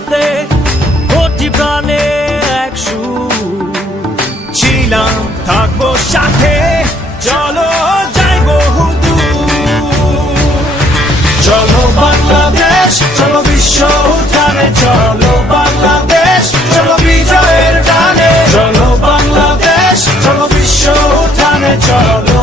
সাথে কোটি প্রাণে এক সুর ছিলাম থাকবো সাথে চলো যাই বহুদূর চলো বাংলাদেশ চলো বিশ্ব উঠানে চলো বাংলাদেশ চলো বিজয়ের গানে চলো বাংলাদেশ চলো বিশ্ব উঠানে চলো